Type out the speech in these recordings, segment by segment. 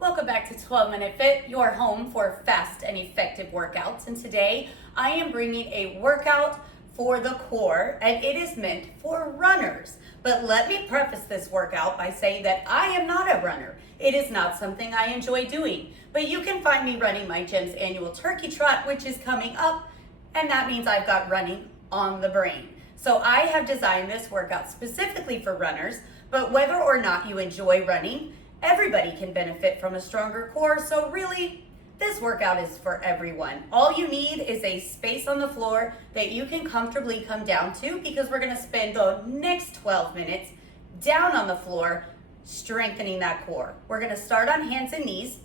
Welcome back to 12 Minute Fit, your home for fast and effective workouts. And today I am bringing a workout for the core, and it is meant for runners. But let me preface this workout by saying that I am not a runner. It is not something I enjoy doing. But you can find me running my gym's annual turkey trot, which is coming up, and that means I've got running on the brain. So I have designed this workout specifically for runners, but whether or not you enjoy running, everybody can benefit from a stronger core, so really, this workout is for everyone. All you need is a space on the floor that you can comfortably come down to, because we're gonna spend the next 12 minutes down on the floor strengthening that core. We're gonna start on hands and knees.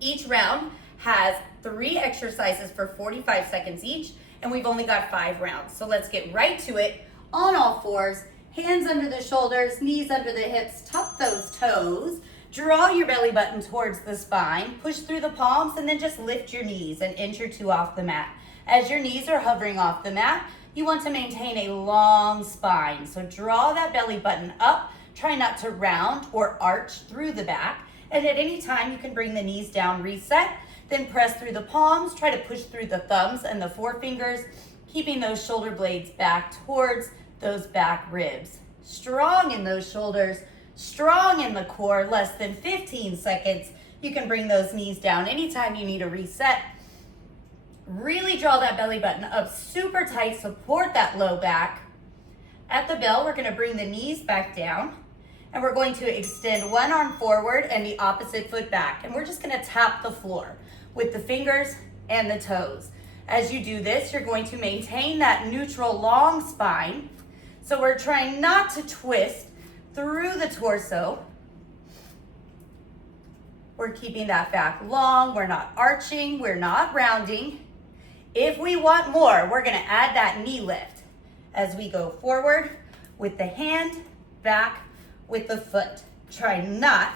Each round has 3 exercises for 45 seconds each, and we've only got 5 rounds. So let's get right to it. On all fours, hands under the shoulders, knees under the hips, tuck those toes, draw your belly button towards the spine, push through the palms, and then just lift your knees an inch or 2 off the mat. As your knees are hovering off the mat, you want to maintain a long spine. So draw that belly button up, try not to round or arch through the back, and at any time you can bring the knees down, reset, then press through the palms, try to push through the thumbs and the forefingers, keeping those shoulder blades back towards those back ribs. Strong in those shoulders, strong in the core, less than 15 seconds. You can bring those knees down anytime you need a reset. Really draw that belly button up super tight, support that low back. At the bell, we're gonna bring the knees back down, and we're going to extend one arm forward and the opposite foot back. And we're just gonna tap the floor with the fingers and the toes. As you do this, you're going to maintain that neutral long spine. So we're trying not to twist through the torso. We're keeping that back long. We're not arching. We're not rounding. If we want more, we're going to add that knee lift as we go forward with the hand, back with the foot. Try not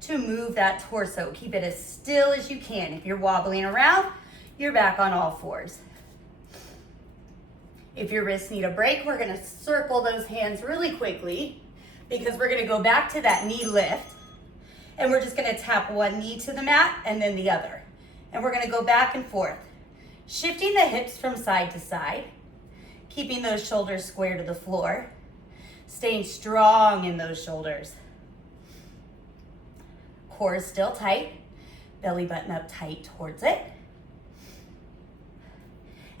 to move that torso. Keep it as still as you can. If you're wobbling around, you're back on all fours. If your wrists need a break, we're gonna circle those hands really quickly, because we're gonna go back to that knee lift, and we're just gonna tap one knee to the mat and then the other. And we're gonna go back and forth, shifting the hips from side to side, keeping those shoulders square to the floor, staying strong in those shoulders. Core is still tight, belly button up tight towards it.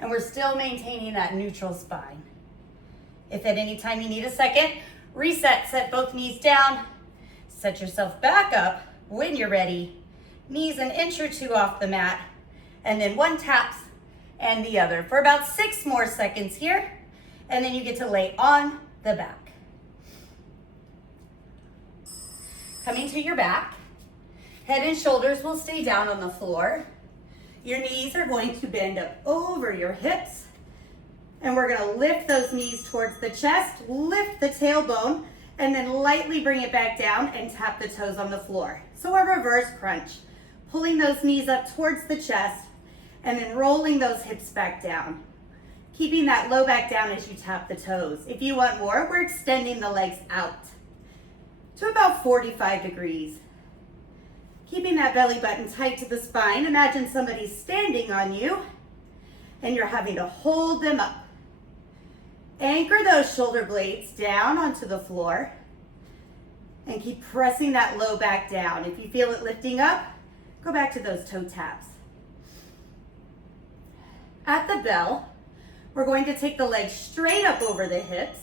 And we're still maintaining that neutral spine. If at any time you need a second, reset, set both knees down, set yourself back up when you're ready, knees an inch or 2 off the mat, and then one taps and the other for about 6 more seconds here, and then you get to lay on the back. Coming to your back, head and shoulders will stay down on the floor. Your knees are going to bend up over your hips, and we're gonna lift those knees towards the chest, lift the tailbone, and then lightly bring it back down and tap the toes on the floor. So a reverse crunch, pulling those knees up towards the chest, and then rolling those hips back down. Keeping that low back down as you tap the toes. If you want more, we're extending the legs out to about 45 degrees. Keeping that belly button tight to the spine. Imagine somebody's standing on you and you're having to hold them up. Anchor those shoulder blades down onto the floor and keep pressing that low back down. If you feel it lifting up, go back to those toe taps. At the bell, we're going to take the legs straight up over the hips.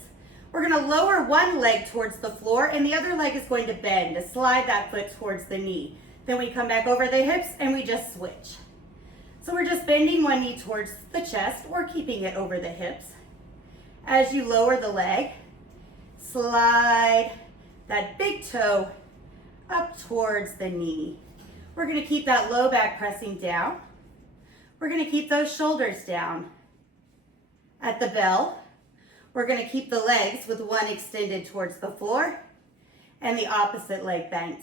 We're going to lower one leg towards the floor, and the other leg is going to bend to slide that foot towards the knee. Then we come back over the hips and we just switch. So we're just bending one knee towards the chest or keeping it over the hips. As you lower the leg, slide that big toe up towards the knee. We're going to keep that low back pressing down. We're going to keep those shoulders down. At the bell, we're going to keep the legs with one extended towards the floor and the opposite leg bent.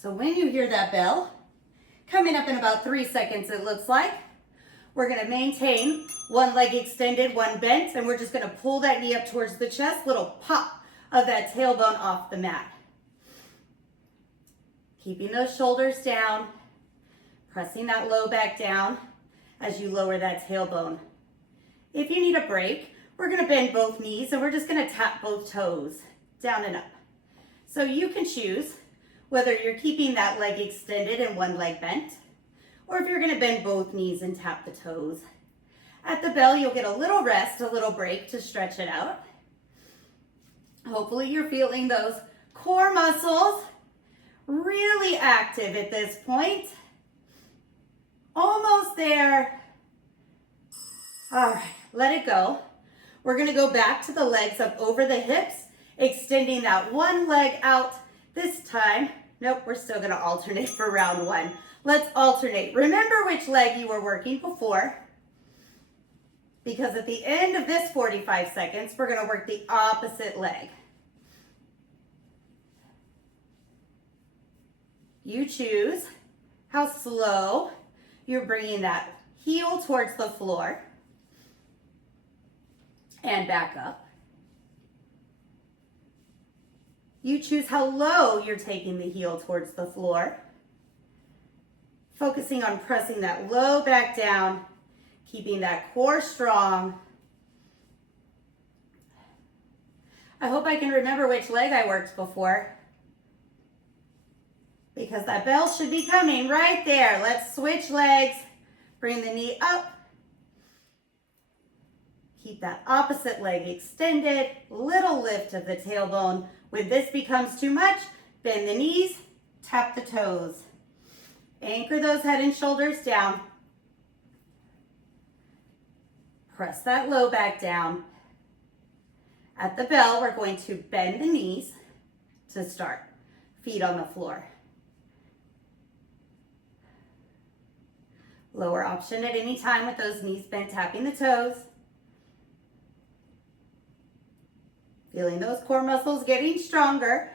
So when you hear that bell, coming up in about 3 seconds it looks like, we're gonna maintain one leg extended, one bent, and we're just gonna pull that knee up towards the chest, little pop of that tailbone off the mat. Keeping those shoulders down, pressing that low back down as you lower that tailbone. If you need a break, we're gonna bend both knees and we're just gonna tap both toes down and up. So you can choose whether you're keeping that leg extended and one leg bent, or if you're gonna bend both knees and tap the toes. At the bell, you'll get a little rest, a little break to stretch it out. Hopefully you're feeling those core muscles really active at this point. Almost there. All right, let it go. We're gonna go back to the legs up over the hips, extending that one leg out. This time, nope, we're still gonna alternate for round one. Let's alternate. Remember which leg you were working before, because at the end of this 45 seconds, we're gonna work the opposite leg. You choose how slow you're bringing that heel towards the floor and back up. You choose how low you're taking the heel towards the floor, focusing on pressing that low back down, keeping that core strong. I hope I can remember which leg I worked before, because that bell should be coming right there. Let's switch legs. Bring the knee up. Keep that opposite leg extended. Little lift of the tailbone. When this becomes too much, bend the knees, tap the toes. Anchor those head and shoulders down. Press that low back down. At the bell, we're going to bend the knees to start. Feet on the floor. Lower option at any time with those knees bent, tapping the toes. Feeling those core muscles getting stronger.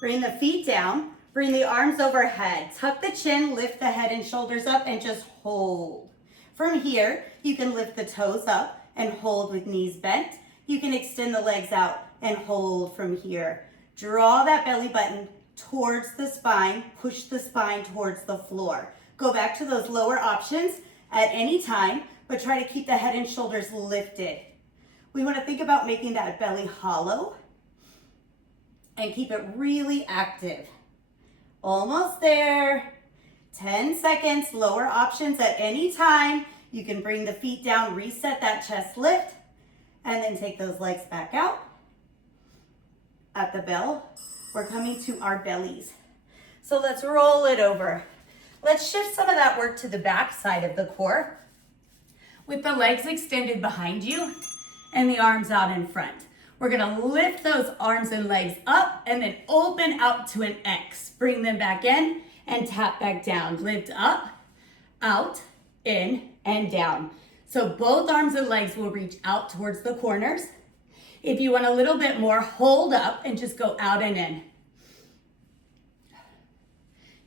Bring the feet down, bring the arms overhead. Tuck the chin, lift the head and shoulders up and just hold. From here, you can lift the toes up and hold with knees bent. You can extend the legs out and hold from here. Draw that belly button towards the spine, push the spine towards the floor. Go back to those lower options at any time, but try to keep the head and shoulders lifted. We want to think about making that belly hollow and keep it really active. Almost there. 10 seconds, lower options at any time. You can bring the feet down, reset that chest lift, and then take those legs back out. At the bell, we're coming to our bellies. So let's roll it over. Let's shift some of that work to the back side of the core with the legs extended behind you and the arms out in front. We're gonna lift those arms and legs up and then open out to an X. Bring them back in and tap back down. Lift up, out, in, and down. So both arms and legs will reach out towards the corners. If you want a little bit more, hold up and just go out and in.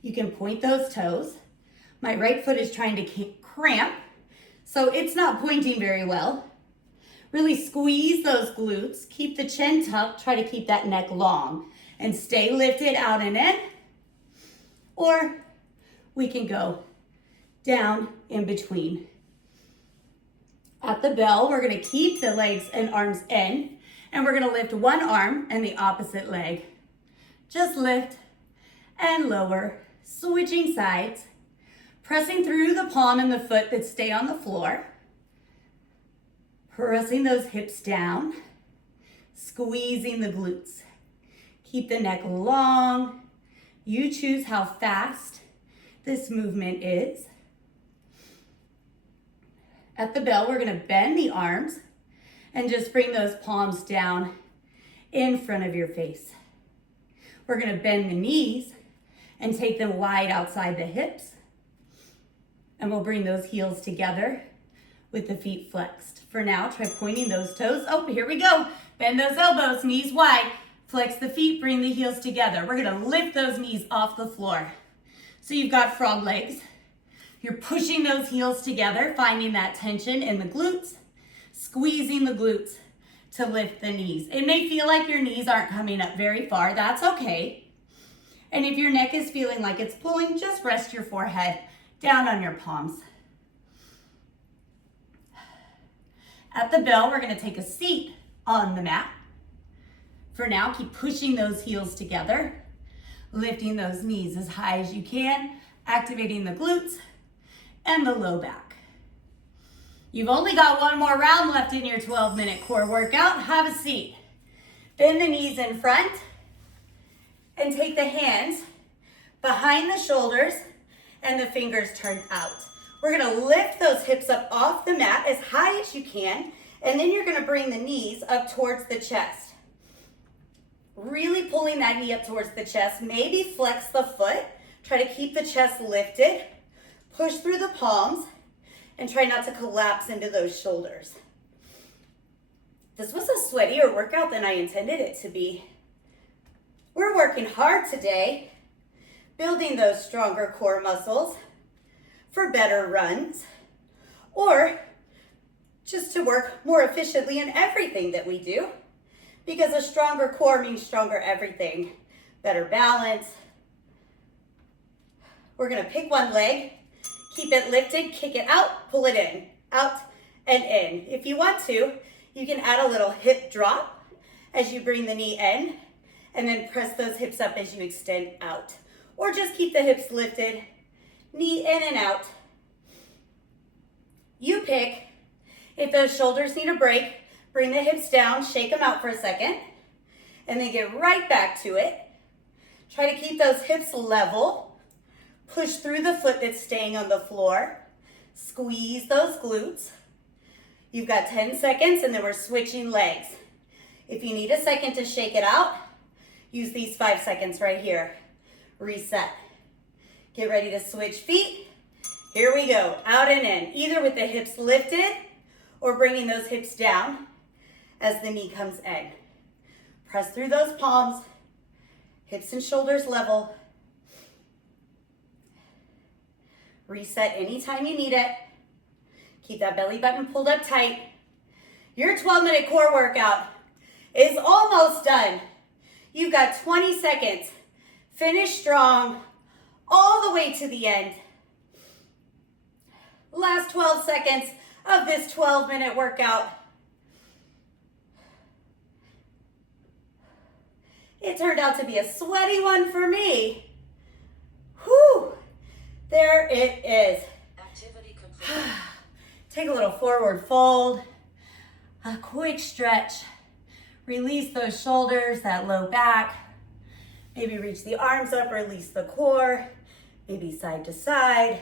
You can point those toes. My right foot is trying to cramp, so it's not pointing very well. Really squeeze those glutes. Keep the chin tucked. Try to keep that neck long and stay lifted out and in. Or we can go down in between. At the bell, we're gonna keep the legs and arms in, and we're gonna lift one arm and the opposite leg. Just lift and lower, switching sides, pressing through the palm and the foot that stay on the floor, pressing those hips down, squeezing the glutes. Keep the neck long. You choose how fast this movement is. At the bell, we're gonna bend the arms and just bring those palms down in front of your face. We're gonna bend the knees and take them wide outside the hips. And we'll bring those heels together with the feet flexed. For now, try pointing those toes. Oh, here we go. Bend those elbows, knees wide. Flex the feet, bring the heels together. We're gonna lift those knees off the floor. So you've got frog legs. You're pushing those heels together, finding that tension in the glutes, squeezing the glutes to lift the knees. It may feel like your knees aren't coming up very far. That's okay. And if your neck is feeling like it's pulling, just rest your forehead down on your palms. At the bell, we're going to take a seat on the mat. For now, keep pushing those heels together, lifting those knees as high as you can, activating the glutes and the low back. You've only got one more round left in your 12-minute core workout. Have a seat. Bend the knees in front and take the hands behind the shoulders and the fingers turned out. We're gonna lift those hips up off the mat as high as you can, and then you're gonna bring the knees up towards the chest. Really pulling that knee up towards the chest. Maybe flex the foot. Try to keep the chest lifted. Push through the palms and try not to collapse into those shoulders. This was a sweatier workout than I intended it to be. We're working hard today, building those stronger core muscles for better runs, or just to work more efficiently in everything that we do, because a stronger core means stronger everything. Better balance. We're gonna pick one leg, keep it lifted, kick it out, pull it in, out and in. If you want to, you can add a little hip drop as you bring the knee in, and then press those hips up as you extend out. Or just keep the hips lifted, knee in and out. You pick. If those shoulders need a break, bring the hips down, shake them out for a second, and then get right back to it. Try to keep those hips level. Push through the foot that's staying on the floor. Squeeze those glutes. You've got 10 seconds, and then we're switching legs. If you need a second to shake it out, use these 5 seconds right here. Reset. Get ready to switch feet. Here we go, out and in, either with the hips lifted or bringing those hips down as the knee comes in. Press through those palms, hips and shoulders level. Reset anytime you need it. Keep that belly button pulled up tight. Your 12-minute core workout is almost done. You've got 20 seconds. Finish strong all the way to the end. Last 12 seconds of this 12-minute workout. It turned out to be a sweaty one for me. Whew, there it is. Activity complete. Take a little forward fold, a quick stretch. Release those shoulders, that low back. Maybe reach the arms up, release the core, maybe side to side.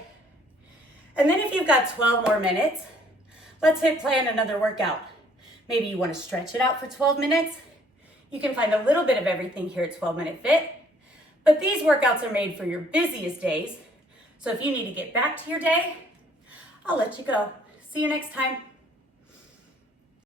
And then if you've got 12 more minutes, let's hit plan another workout. Maybe you want to stretch it out for 12 minutes. You can find a little bit of everything here at 12 Minute Fit, but these workouts are made for your busiest days. So if you need to get back to your day, I'll let you go. See you next time.